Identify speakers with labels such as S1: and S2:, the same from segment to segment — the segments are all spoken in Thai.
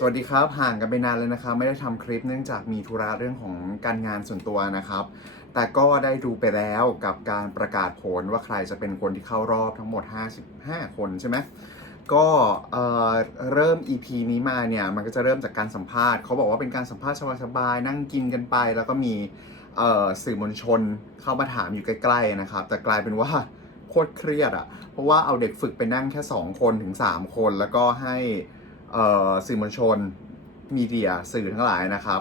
S1: สวัสดีครับ ห่างกันไปนานเลยนะครับ ไม่ได้ทำคลิปเนื่องจากมีธุระเรื่องของการงานส่วนตัวนะครับ แต่ก็ได้ดูไปแล้วกับการประกาศผลว่าใครจะเป็นคนที่เข้ารอบทั้งหมด 55 คนใช่ไหมก็เอ่อเริ่ม EP นี้มาเนี่ยมันก็จะเริ่มจากการสัมภาษณ์เขาบอกว่าเป็นการสัมภาษณ์สบายๆนั่งกินกันไป แล้วก็มีสื่อมวลชนเข้ามาถามอยู่ใกล้ๆนะครับ แต่กลายเป็นว่าโคตรเครียดอะเพราะว่าเอาเด็กฝึกไปนั่งแค่ 2 คนถึง 3 คนแล้วก็ให้ สื่อมวลชนมีเดียสื่อทั้งหลายนะครับ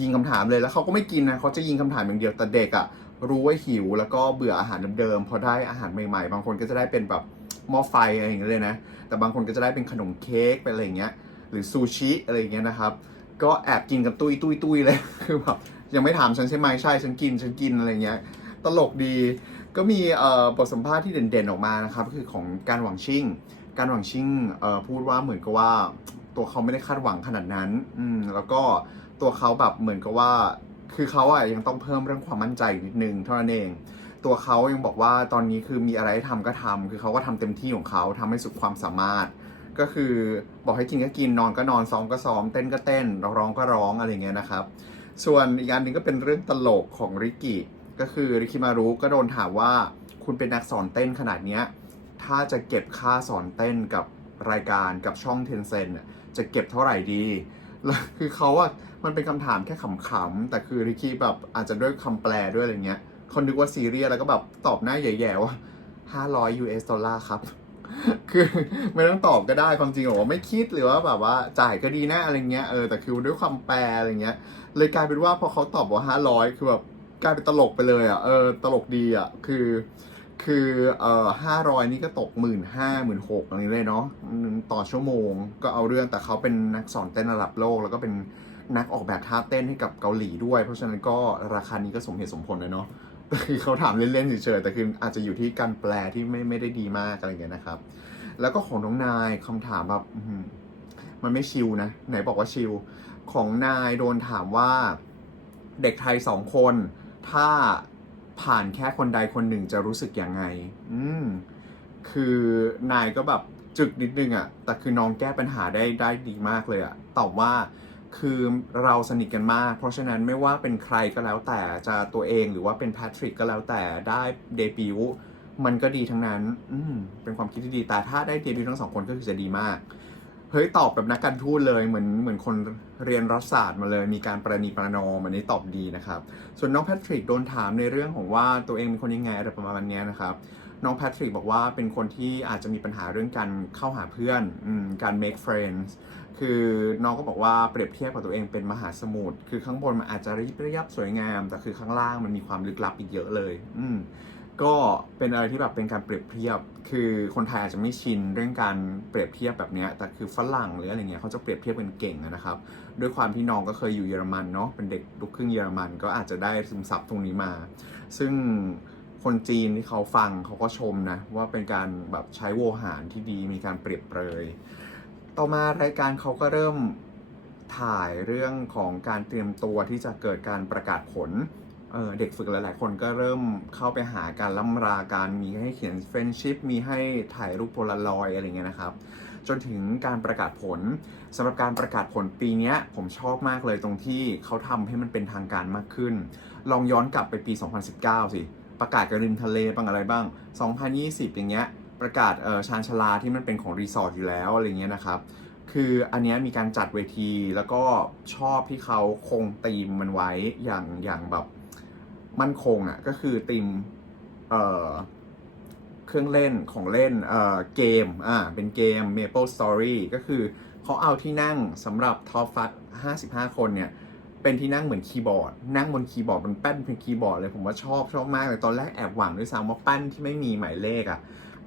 S1: ยิงคำถามเลยแล้วเขาก็ไม่กินนะเขาจะยิงคำถามอย่างเดียวแต่เด็กอะรู้ว่าหิวแล้วก็เบื่ออาหารเดิมๆพอได้อาหารใหม่ๆ บางคนก็จะได้เป็นแบบหม้อไฟอะไรอย่างเงี้ยเลยนะ แต่บางคนก็จะได้เป็นขนมเค้กเป็นอะไรอย่างเงี้ยหรือซูชิอะไรอย่างเงี้ยนะครับ ก็แอบกินกันตุยตุยตุยเลยคือแบบยังไม่ถามฉันใช่ไหมใช่ฉันกินฉันกินอะไรเงี้ยตลกดีก็มีบทสัมภาษณ์ที่เด่นๆออกมานะครับก็คือของการหวังชิ่ง การหวังชิ่งพูดว่าเหมือนกับว่า ตัวเขาไม่ได้คาดหวังขนาดนั้น อืมแล้วก็ตัวเขาแบบเหมือนกับว่า คือเขาอะยังต้องเพิ่มเรื่องความมั่นใจนิดนึงเท่านั้นเอง ตัวเขายังบอกว่าตอนนี้คือมีอะไรให้ทำก็ทำคือเขาก็ทำเต็มที่ของเขาทำให้สุดความสามารถ ก็คือบอกให้กินก็กินนอนก็นอนซ้อมก็ซ้อมเต้นก็เต้นร้องก็ร้องอะไรเงี้ยนะครับ ส่วนอีกอันหนึ่งก็เป็นเรื่องตลกของริกกี้ก็คือริคิมารุก็โดนถามว่าคุณเป็นนักสอนเต้นขนาดเนี้ย ถ้าจะเก็บค่าสอนเต้นกับรายการกับช่องเทนเซ็นจะเก็บเท่าไหร่ดีแล้วคือเขาอะมันเป็นคำถามแค่ขำๆแต่คือริคีแบบอาจจะด้วยคำแปลด้วยอะไรเงี้ยเขานึกว่าซีเรียสแล้วก็แบบตอบหน้าแย่ๆว่า 500 US ดอลลาร์ครับ คือไม่ต้องตอบก็ได้ความจริงบอกว่าไม่คิดหรือว่าแบบว่าจ่ายก็ดีนะอะไรเงี้ยเออแต่คือด้วยความแปลอะไรเงี้ย เลยกลายเป็นว่าพอเขาตอบว่าห้าร้อยคือแบบกลายเป็นตลกไปเลยอะเออตลกดีอะคือ คือเอ่อห้าร้อยนี่ก็ตกหมื่นห้าหมื่นหกอะไรเลยเนาะต่อชั่วโมงก็เอาเรื่องแต่เขาเป็นนักสอนเต้นระดับโลก แล้วก็เป็นนักออกแบบท่าเต้นให้กับเกาหลีด้วย เพราะฉะนั้นก็ราคานี้ก็สมเหตุสมผลเลยเนาะแต่คือเขาถามเล่นๆเฉยๆแต่คืออาจจะอยู่ที่การแปลที่ไม่ไม่ได้ดีมากอะไรอย่างเงี้ยนะครับ แล้วก็ของน้องนายคำถามแบบมันไม่ชิลนะ ไหนบอกว่าชิลของนายโดนถามว่า เด็กไทยสองคน ถ้า ผ่านแค่คนใดคนหนึ่งจะรู้สึกยังไง อืม คือนายก็แบบจึกนิดนึงอะ่ะ แต่คือน้องแก้ปัญหาได้ได้ดีมากเลยอะ่ะตอบว่าคือเราสนิทกันมาก เพราะฉะนั้นไม่ว่าเป็นใครก็แล้วแต่จะตัวเองหรือว่าเป็นแพทริกก็แล้วแต่ได้เดบิวมันก็ดีทั้งนั้น อืมเป็นความคิดที่ดี แต่ถ้าได้เดบิวทั้งสองคนก็คือจะดีมาก เฮ้ยตอบแบบนักการทูตเลยเหมือนเหมือนคนเรียนรัฐศาสตร์มาเลย มีการประนีประนอมอันนี้ตอบดีนะครับ ส่วนน้องแพทริกโดนถามในเรื่องของว่าตัวเองเป็นคนยังไงอะไรประมาณนี้นะครับน้องแพทริกบอกว่าเป็นคนที่อาจจะมีปัญหาเรื่องการเข้าหาเพื่อนอการ make friends คือน้องก็บอกว่าเปรียบเทียบกับตัวเองเป็นมหาสมุทรคือข้างบนมันอาจจะระยิบระยับสวยงาม แต่คือข้างล่างมันมีความลึกลับอีกเยอะเลย อื ก็เป็นอะไรที่แบบเป็นการเปรียบเทียบ คือคนไทยอาจจะไม่ชินเรื่องการเปรียบเทียบแบบนี้แต่คือฝรั่งหรืออะไรเงี้ยเขาจะเปรียบเทียบกันเก่งนะครับ ด้วยความที่น้องก็เคยอยู่เยอรมันเนาะ เป็นเด็กลูกครึ่งเยอรมันก็อาจจะได้ซึมซับตรงนี้มา ซึ่งคนจีนที่เขาฟังเขาก็ชมนะว่าเป็นการแบบใช้โวหารที่ดีมีการเปรียบเปรย ต่อมารายการเขาก็เริ่มถ่ายเรื่องของการเตรียมตัวที่จะเกิดการประกาศผล ออเด็กฝึกหลาย ๆ คนก็เริ่มเข้าไปหาการล่ำราการมีให้เขียนเฟรนชิพมีให้ถ่ายรูปโพลารอยอะไรเงี้ยนะครับ จนถึงการประกาศผลสำหรับการประกาศผลปีนี้ผมชอบมากเลยตรงที่เขาทำให้มันเป็นทางการมากขึ้น ลองย้อนกลับไปปี 2019 สิ ประกาศกันริมทะเลบ้างอะไรบ้าง 2020 อย่างเงี้ยประกาศเออชานชลาที่มันเป็นของรีสอร์ทอยู่แล้วอะไรเงี้ยนะครับคืออันนี้มีการจัดเวทีแล้วก็ชอบที่เขาคงธีมมันไว้อย่างอย่างแบบ มั่นคงอะก็คือธีมเอ่อเครื่องเล่นของเล่นเอ่อเกมอ่าเป็นเกม Maple Story ก็คือเขาเอาที่นั่งสำหรับท็อปฟัด55 คนเนี่ย เป็นที่นั่งเหมือนคีย์บอร์ด นั่งบนคีย์บอร์ดบนแป้นเป็นคีย์บอร์ดเลยผมว่าชอบชอบมากเลยตอนแรกแอบหวังด้วยซ้ำว่าแป้นที่ไม่มีหมายเลขอะ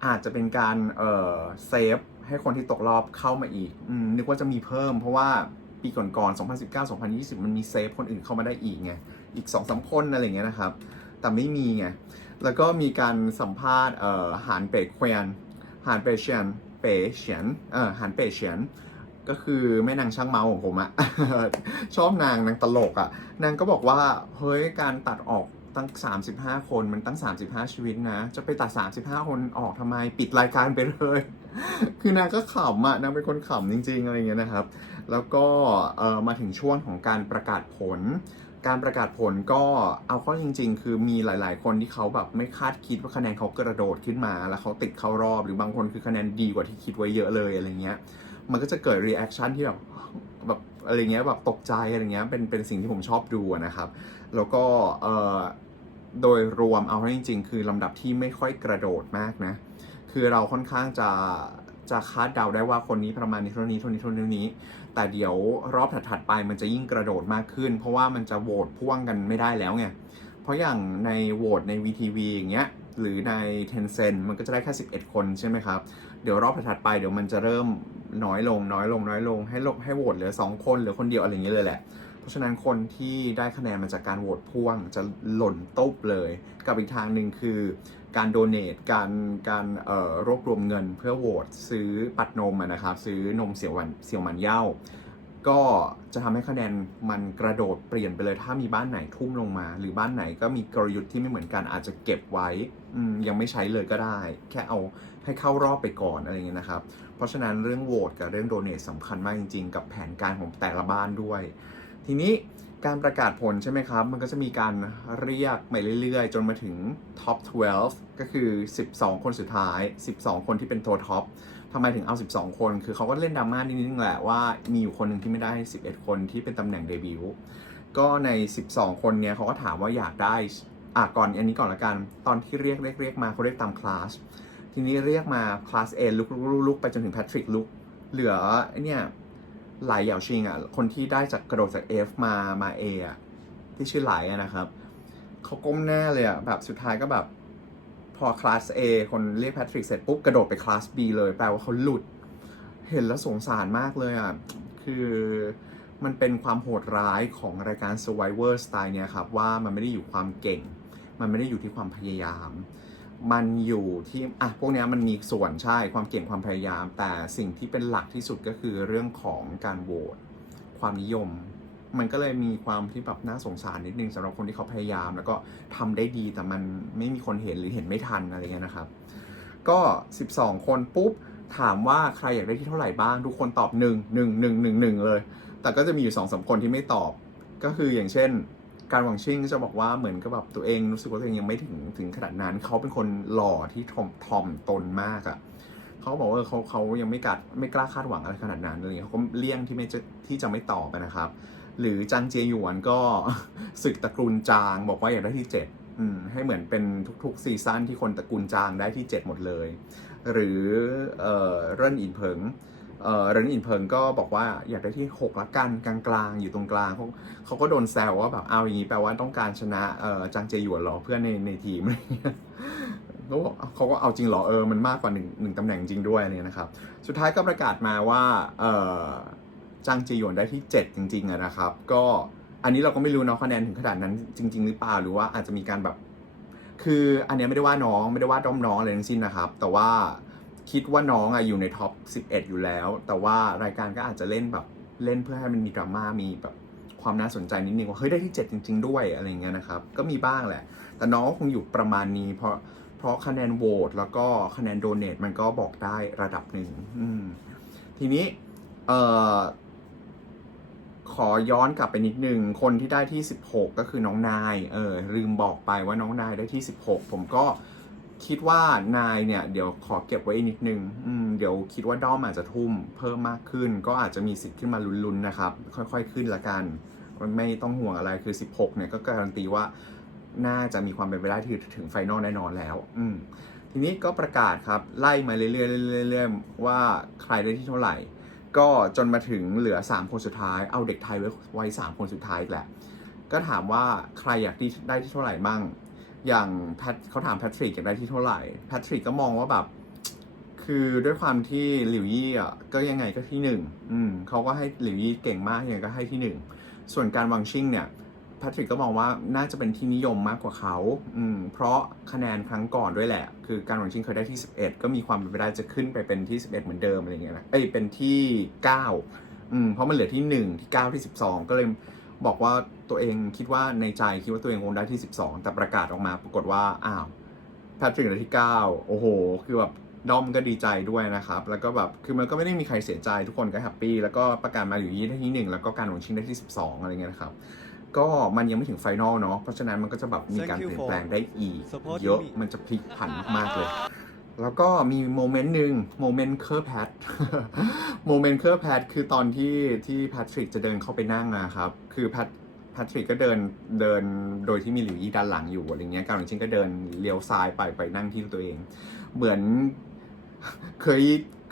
S1: อาจจะเป็นการเอ่อเซฟให้คนที่ตกรอบเข้ามาอีกอนึกว่าจะมีเพิ่มเพราะว่า ปีก่อนๆ 2019 2020 มันมีเซฟคนอื่นเข้ามาได้อีกไง อีกสองสามคนอะไรเงี้ยนะครับ แต่ไม่มีไง แล้วก็มีการสัมภาษณ์เอ่อหานเปกเควียนหานเปเชียนเปเฉียนเออหานเปเฉียนก็คือแม่นางช่างเมาของผมอะชอบนางนางตลกอะนางก็บอกว่า เฮ้ย การตัดออกตั้ง 35 คนมันตั้ง 35 ชีวิตนะ จะไปตัด 35 คนออกทำไมปิดรายการไปเลย คือนางก็ขำอะนางเป็นคนขำจริงๆอะไรเงี้ยนะครับ แล้วก็เออมาถึงช่วงของการประกาศผล การประกาศผลก็เอาเข้อจริง ๆ คือมีหลาย ๆ คนที่เขาแบบไม่คาดคิดว่าคะแนนเขากระโดดขึ้นมา แล้วเขาติดเข้ารอบ หรือบางคนคือคะแนนดีกว่าที่คิดไว้เยอะเลยอะไรเงี้ย มันก็จะเกิดรีแอคชั่นที่แบบแบบอะไรเงี้ยแบบตกใจอะไรเงี้ยเป็นเป็นสิ่งที่ผมชอบดูนะครับ แล้วก็เออโดยรวมเอาให้จริง ๆ คือลำดับที่ไม่ค่อยกระโดดมากนะ คือเราค่อนข้างจะจะคาดเดาได้ว่าคนนี้ประมาณนี้เท่านี้เท่านี้เท่านี้ แต่เดี๋ยวรอบถัดๆไปมันจะยิ่งกระโดดมากขึ้น เพราะว่ามันจะโหวตพ่วงกันไม่ได้แล้วไง เพราะอย่างในโหวตใน VTV อย่างเงี้ยหรือใน Tencent มันก็จะได้แค่ 11 คนใช่ไหมครับ เดี๋ยวรอบถัดไปเดี๋ยวมันจะเริ่มน้อยลงน้อยลงน้อยลงให้ลให้โหวตเหลือ 2 คนหลือคนเดียวอะไรอย่างเงี้ยเลยแหละ เพราะฉะนั้นคนที่ได้คะแนนมาจากการโหวตพ่วงจะหล่นตุ๊บเลย กับอีกทางหนึ่งคือ การโดเน a การการเอ่อรวบรวมเงินเพื่อโหวตซื้อปัดนมนะครับ ซื้อนมเสี่ยวหวันเสี่ยวหมันเย่าก็จะทำให้คะแนนมันกระโดดเปลี่ยนไปเลย ถ้ามีบ้านไหนทุ่มลงมา หรือบ้านไหนก็มีกลยุทธ์ที่ไม่เหมือนกันอาจจะเก็บไว้ยังไม่ใช้เลยก็ได้ แค่เอาให้เข้ารอบไปก่อนอะไรเงี้ยนะครับ เพราะฉะนั้นเรื่องโหวตกับเรื่องโดเน a สำคัญมากจริงๆ กับแผนการของแต่ละบ้านด้วย ทีนี้ การประกาศผลใช่ไหมครับ มันก็จะมีการเรียกไปเรื่อยๆ จนมาถึง top 12 ก็คือ 12 คนสุดท้าย 12 คนที่เป็นตัวท็อปทำไมถึงเอา 12 คน คือเขาก็เล่นดราม่านิดนึงแหละว่ามีอยู่คนหนึ่งที่ไม่ได้ 11 คนที่เป็นตำแหน่งเดบิวต์ก็ใน 12 คนเนี้ยเขาก็ถามว่าอยากได้อะก่อนอันนี้ก่อนละกัน ตอนที่เรียกเรียกเรียกมาเขาเรียกตามคลาส ทีนี้เรียกมาคลาส A ลุกลุกลุกไปจนถึงแพทริกลุกเหลือเนี่ย หลายเหยาชิงอะคนที่ได้จากกระโดดจาก F มามา A อะที่ชื่อไหลอะนะครับเขาก้มหน้าเลยอะแบบสุดท้ายก็แบบพอคลาส A คนเรียกแพทริกเสร็จปุ๊บกระโดดไปคลาส B เลยแปลว่าเขาหลุด เห็นแล้วสงสารมากเลยอะคือมันเป็นความโหดร้ายของรายการ Survivor สไตล์เนี่ยครับว่ามันไม่ได้อยู่ความเก่ง มันไม่ได้อยู่ที่ความพยายาม มันอยู่ที่อะพวกนี้มันมีส่วนใช่ความเก่งความพยายาม แต่สิ่งที่เป็นหลักที่สุดก็คือเรื่องของการโหวตความนิยม มันก็เลยมีความที่แบบน่าสงสารนิดนึงสำหรับคนที่เขาพยายาม แล้วก็ทำได้ดีแต่มันไม่มีคนเห็นหรือเห็นไม่ทันอะไรเงี้ยนะครับ ก็ 12 คนปุ๊บถามว่าใครอยากได้ที่เท่าไหร่บ้าง ทุกคนตอบ1 1 1 1 1เลย แต่ก็จะมีอยู่2องสคนที่ไม่ตอบก็คืออย่างเช่น การหวังชิงก็จะบอกว่าเหมือนกับแบบตัวเองรู้สึกว่าตัวเองยังไม่ถึงถึงขนาดนั้น เขาเป็นคนหล่อที่ทอมทอมตนมากอะ่ะเขาบอกว่าเขาเขายังไม่กัดไม่กล้าคาดหวังอะไรขนาดนั้นอะไรเลยเขาก็เลี่ยงที่ไม่จะที่จะไม่ตอบนะครับ หรือจางเจียหยวนก็ศึกตระกูลจาง บอกว่าอยากได้ที่เจ็ดให้เหมือนเป็นทุกๆซีซั่นที่คนตระกูลจางได้ที่ 7 หมดเลย หรือเอ่อเริ่นอินเพิง เออเรนอินเพิงก็บอกว่าอยากได้ที่ 6 ละกันกลางๆ อยู่ตรงกลางเขาเขาก็โดนแซวว่าแบบเอาอย่างนี้แปลว่าต้องการชนะเออจางเจยหยวนหรอเพื่อนในในทีมอะไรเงี้ยเขาบอกเขาก็เอาจริงหรอเออมันมากกว่าหนึ่งหนึ่งตำแหน่งจริงด้วยเนี่ยนะครับ สุดท้ายก็ประกาศมาว่าเออจางเจหยวนได้ที่ 7 จริงๆอะนะครับ ก็อันนี้เราก็ไม่รู้เนาะคะแนนถึงขนาดนั้นจริง ๆ หรือเปล่าหรือว่าอาจจะมีการแบบ คืออันเนี้ยไม่ได้ว่าน้องไม่ได้ว่าด้อมน้องอะไรทั้งสิ้นนะครับ แต่ว่า คิดว่าน้องอะอยู่ในท็อป 11 อยู่แล้ว แต่ว่ารายการก็อาจจะเล่นแบบเล่นเพื่อให้มันมีดราม่ามีแบบความน่าสนใจนิดนึงว่าเฮ้ยได้ที่ 7 จริง ๆ ด้วยอะไรเงี้ยนะครับก็มีบ้างแหละ แต่น้องคงอยู่ประมาณนี้เพราะเพราะคะแนนโหวตแล้วก็คะแนนโดเนทมันก็บอกได้ระดับหนึ่งทีนี้เอ่อขอย้อนกลับไปนิดนึง คนที่ได้ที่ 16 ก็คือน้องนาย เออลืมบอกไปว่าน้องนายได้ที่ 16 ผมก็ คิดว่านายเนี่ยเดี๋ยวขอเก็บไว้อีกนิดนึงอืมเดี๋ยวคิดว่าด้อมอาจจะทุ่มเพิ่มมากขึ้น ก็อาจจะมีสิทธิ์ขึ้นมาลุ้นๆนะครับ ค่อยๆขึ้นละกันไม่ต้องห่วงอะไรคือ 16เนี่ยก็การันตีว่าน่าจะมีความเป็นไปได้ที่ถึงไฟนอลแน่นอนแล้ว อืมทีนี้ก็ประกาศครับไล่มาเรื่อยๆเรื่อยๆว่าใครได้ที่เท่าไหร่ ก็จนมาถึงเหลือ 3 คนสุดท้าย เอาเด็กไทยไว้ไว้3คนสุดท้ายแหละ ก็ถามว่าใครอยากได้ที่เท่าไหร่บ้าง อย่างแพทเขาถามแพทริกอยากได้ที่เท่าไหร่แพทริกก็มองว่าแบบ คือด้วยความที่หลิวยี่อะก็ยังไงก็ที่หนึ่งอืมเขาก็ให้หลิวยี่เก่งมากยังไงก็ให้ที่หนึ่งส่วนการวังชิงเนี่ยแพทริกก็มองว่าน่าจะเป็นที่นิยมมากกว่าเขาอืมเพราะคะแนนครั้งก่อนด้วยแหละ คือการหวังชิงเคยได้ที่ 11 ก็มีความเป็นไปได้จะขึ้นไปเป็นที่ 11 เหมือนเดิมอะไรเงี้ยนะ เอ้ย เป็นที่ 9 อืม เพราะมันเหลือที่ 1 ที่ 9 ที่ 12 ก็เลยบอกว่า ตัวเองคิดว่าในใจคิดว่าตัวเองคงได้ที่ 12 แต่ประกาศออกมาปรากฏว่าอ้าวแพทริกได้ที่ 9 โอ้โห คือแบบด้อมก็ดีใจด้วยนะครับ แล้วก็แบบคือมันก็ไม่ได้มีใครเสียใจทุกคนก็แฮปปี้แล้วก็ประกาศมาอยู่ที่ได้ที่หนึ่งแล้วก็การหงชิงได้ที่ 12 อะไรเงี้ยนะครับ ก็มันยังไม่ถึงไฟนอลเนาะเพราะฉะนั้นมันก็จะแบบมีการเปลี่ยนแปลงได้อีก เยอะมันจะพลิกผันมากๆเลย แล้วก็มีโมเมนต์หนึ่งโมเมนต์เคอร์แพทโมเมนต์เคอร์แพทคือตอนที่ที่แพทริกจะเดินเข้าไปนั่งอะครับ คือแพท แพทริกก็เดินเดินโดยที่มีหลิวยี่ด้านหลังอยู่อะไรเงี้ยการหลังชิงก็เดินเลี้ยวซ้ายไปไปนั่งที่ตัวเอง เหมือนเคย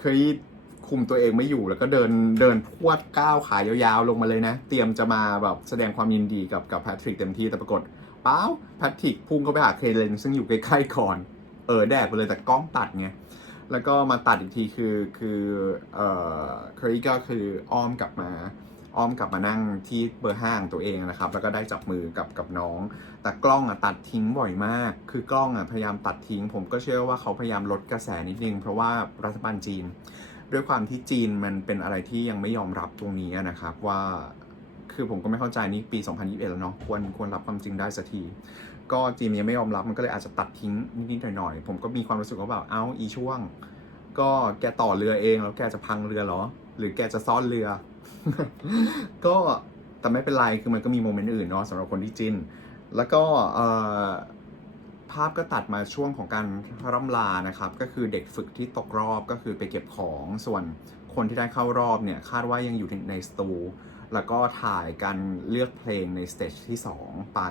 S1: เคยคุมตัวเองไม่อยู่แล้วก็เดินเดินพวดก้าวขายาวๆลงมาเลยนะ เตรียมจะมาแบบแสดงความยินดีกับกับแพทริกเต็มที่แต่ปรากฏเปล่าแพทริกพุ่งเข้าไปหาเคเลนซึ่งอยู่ใกล้ๆก่อน เออแดกไปเลยแต่กล้องตัดไงแล้วก็มาตัดอีกทีคือคือเอ่อเคอรี่ก็คืออ้อมกลับมา อ้อมกลับมานั่งที่เบอร์ห้างตัวเองนะครับ แล้วก็ได้จับมือกับกับน้อง แต่กล้องอะตัดทิ้งบ่อยมาก คือกล้องอะพยายามตัดทิ้ง ผมก็เชื่อว่าเขาพยายามลดกระแสนิดนึง เพราะว่ารัฐบาลจีน ด้วยความที่จีนมันเป็นอะไรที่ยังไม่ยอมรับตรงนี้นะครับว่าคือผมก็ไม่เข้าใจนี่ปี 2021 แล้วเนาะควรควรรับความจริงได้สักที ก็จีนยังไม่ยอมรับมันก็เลยอาจจะตัดทิ้งนิดๆหน่อยๆ ผมก็มีความรู้สึกว่าแบบเอ้าอีช่วง ก็แกต่อเรือเองแล้วแกจะพังเรือเหรอ หรือแกจะซ่อนเรือ ก็แต่ไม่เป็นไรคือมันก็มีโมเมนต์อื่นเนาะสำหรับคนที่จิน แล้วก็ภาพก็ตัดมาช่วงของการร่ำลานะครับ ก็คือเด็กฝึกที่ตกรอบก็คือไปเก็บของส่วนคนที่ได้เข้ารอบเนี่ยคาดว่ายังอยู่ในสตูแล้วก็ถ่ายการเลือกเพลงในสเตจที่ 2 ไป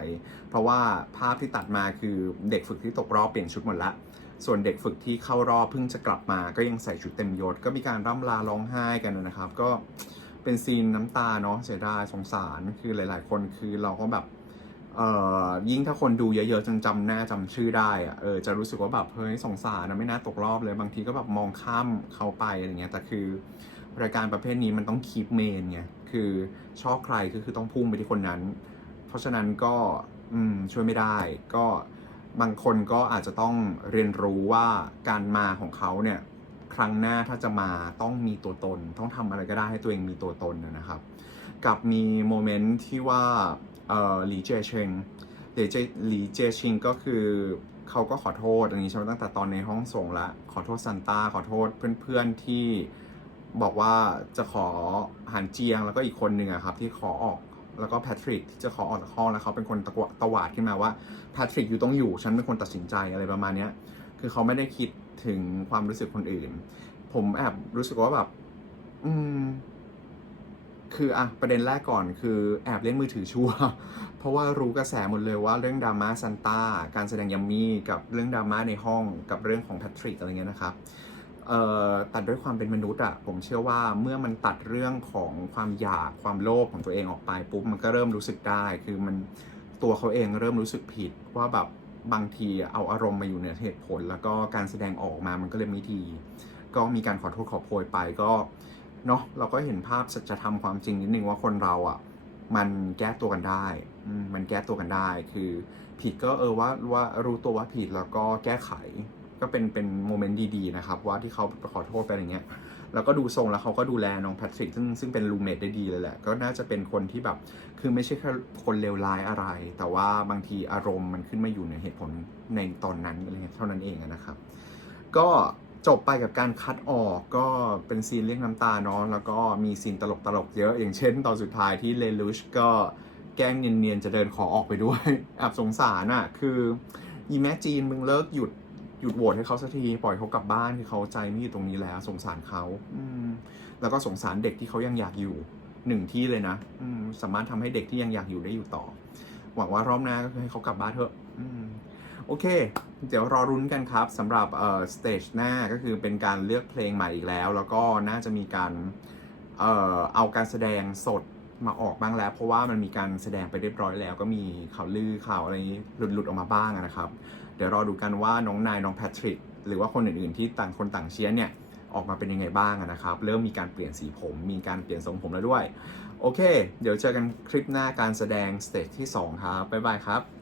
S1: เพราะว่าภาพที่ตัดมาคือเด็กฝึกที่ตกรอบเปลี่ยนชุดหมดละ ส่วนเด็กฝึกที่เข้ารอบเพิ่งจะกลับมา ก็ยังใส่ชุดเต็มยศก็มีการร่ำลาร้องไห้กันนะครับ ก็ เป็นซีนน้ำตาเนาะเสียดายสงสารคือหลาย ๆ คนคือเราก็แบบเอ่อยิ่งถ้าคนดูเยอะๆจนจำหน้าจำชื่อได้อะเออจะรู้สึกว่าแบบเฮ้ยสงสารนะไม่น่าตกรอบเลย บางทีก็แบบมองข้ามเขาไปอะไรเงี้ยแต่คือรายการประเภทนี้มันต้องคีปเมนไงคือชอบใครก็คือต้องพุ่งไปที่คนนั้น เพราะฉะนั้นก็อืมช่วยไม่ได้ ก็บางคนก็อาจจะต้องเรียนรู้ว่าการมาของเขาเนี่ย ครั้งหน้าถ้าจะมาต้องมีตัวตน ต้องทำอะไรก็ได้ให้ตัวเองมีตัวตนนะครับ กับมีโมเมนต์ที่ว่าเอ่อหลีเจเชงหลีเจหลีเจชิงก็คือเขาก็ขอโทษอันนี้ใช่ไหมตั้งแต่ตอนในห้องส่งละขอโทษซันต้าขอโทษเพื่อนๆที่บอกว่าจะขอหันเจียงแล้วก็อีกคนหนึ่งอะครับที่ขอออกแล้วก็แพทริกที่จะขอออกจากห้องแล้วเขาเป็นคนตะกวตะหวาดขึ้นมาว่าแพทริกอยู่ต้องอยู่ฉันเป็นคนตัดสินใจอะไรประมาณเนี้ยคือเขาไม่ได้คิด ถึงความรู้สึกคนอื่น ผมแอบรู้สึกว่าแบบ อืม คืออะประเด็นแรกก่อนคือแอบเล่นมือถือชั่ว เพราะว่ารู้กระแสหมดเลยว่าเรื่องดราม่าซันต้าการแสดงยัมมี่กับเรื่องดราม่าในห้องกับเรื่องของแพทริกอะไรเงี้ยนะครับเอ่อตัดด้วยความเป็นมนุษย์อะผมเชื่อว่าเมื่อมันตัดเรื่องของความอยากความโลภของตัวเองออกไปปุ๊บมันก็เริ่มรู้สึกได้ คือมันตัวเขาเองเริ่มรู้สึกผิดว่าแบบ บางทีเอาอารมณ์มาอยู่เหนือเหตุผล แล้วก็การแสดงออกมามันก็เลยไม่ดี ก็มีการขอโทษขอโพยไปก็เนาะเราก็เห็นภาพสัจธรรมความจริงนิดนึงว่าคนเราอะมันแก้ตัวกันได้มมันแก้ตัวกันได้ คือผิดก็เออว่าว่ารู้ตัวว่าผิดแล้วก็แก้ไข ก็เป็นเป็นโมเมนต์ดีๆนะครับ ว่าที่เขาขอโทษไปอย่างเงี้ย แล้วก็ดูทรงแล้วเขาก็ดูแลน้องแพทริกซึ่งซึ่งเป็นรูเมทได้ดีเลยแหละ ก็น่าจะเป็นคนที่แบบ คือไม่ใช่แค่คนเลวร้ายอะไร แต่ว่าบางทีอารมณ์มันขึ้นมาอยู่ในเหตุผลในตอนนั้นอะไรเงี้ยเท่านั้นเองนะครับ ก็จบไปกับการคัดออกก็เป็นซีนเรียกน้ำตาเนาะแล้วก็มีซีนตลกๆเยอะ อย่างเช่น ตอนสุดท้ายที่เลลุชก็แกล้งเนียนๆ จะเดินขอออกไปด้วยแอบสงสารอะ่ะ คืออีแมจีนมึงเลิกหยุด หยุดโหวตให้เขาสักทีปล่อยเขากลับบ้านคือเขาใจไม่อยู่ตรงนี้แล้วสงสารเขาอืมแล้วก็สงสารเด็กที่เขายังอยากอยู่หนึ่งที่เลยนะอืมสามารถทำให้เด็กที่ยังอยากอยู่ได้อยู่ต่อ หวังว่ารอบหน้าก็คือให้เขากลับบ้านเถอะอืมโอเค เดี๋ยวรอรุ้นกันครับสำหรับเอ่อสเตจหน้าก็คือเป็นการเลือกเพลงใหม่อีกแล้ว แล้วก็น่าจะมีการเอ่อเอาการแสดงสดมาออกบ้างแล้ว เพราะว่ามันมีการแสดงไปเรียบร้อยแล้ว ก็มีข่าวลือข่าวอะไรหลุดหลุดๆออกมาบ้างนะครับ เดี๋ยวรอดูกันว่าน้องนายน้องแพทริกหรือว่าคนอื่นๆที่ต่างคนต่างเชียร์เนี่ยออกมาเป็นยังไงบ้างนะครับ เริ่มมีการเปลี่ยนสีผม มีการเปลี่ยนทรงผมแล้วด้วย โอเค เดี๋ยวเจอกันคลิปหน้าการแสดงสเตจที่ 2 ครับ บ๊ายบายครับ